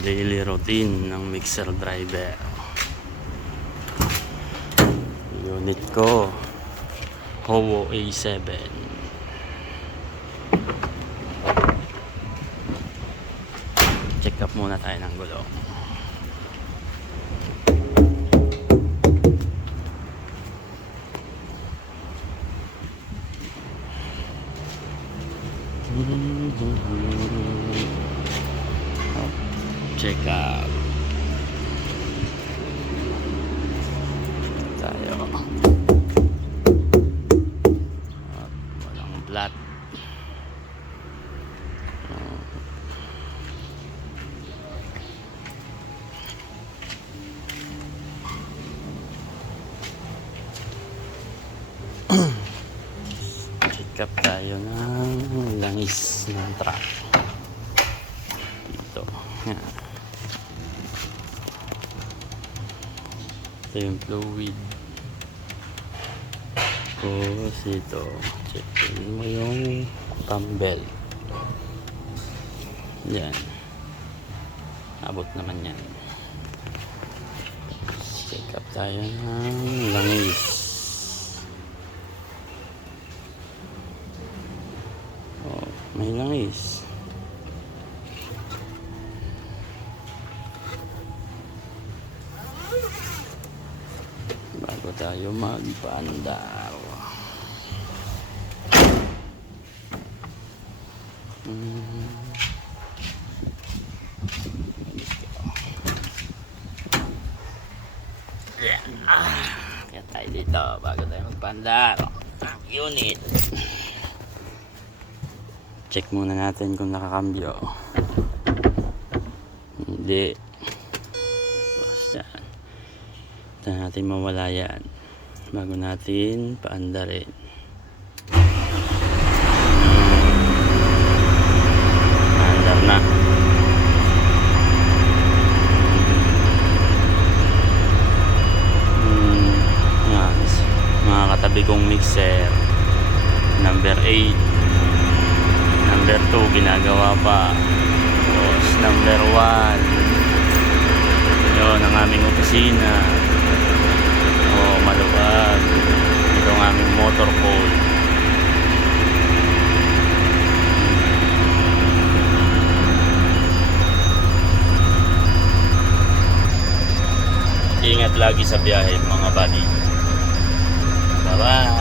Daily routine ng mixer driver. Unit ko Howo A7. Check up muna tayo ng gulong. Check up tayo. Walang flat. Check up tayo ng langis ng truck dito. Yan. Ito yung fluid. Tapos dito, checkin mo yung pump belt. Yan. Abot naman yan. Check up tayo ng langis. Oh, may langis. Bago tayo magpaandar. Kaya tayo dito bago tayo magpaandar ang unit. Check muna natin kung nakakambyo. Hindi. Basta ito natin mawala yan bago natin paandarin. Paandar na. Yan. Mga katabi kong mixer number 8, number 2 ginagawa pa, tapos number 1 yun ang aming opisina. Maluwag. Ito ang aming motor pole. Ingat lagi sa biyahe mga buddy. Bye bye.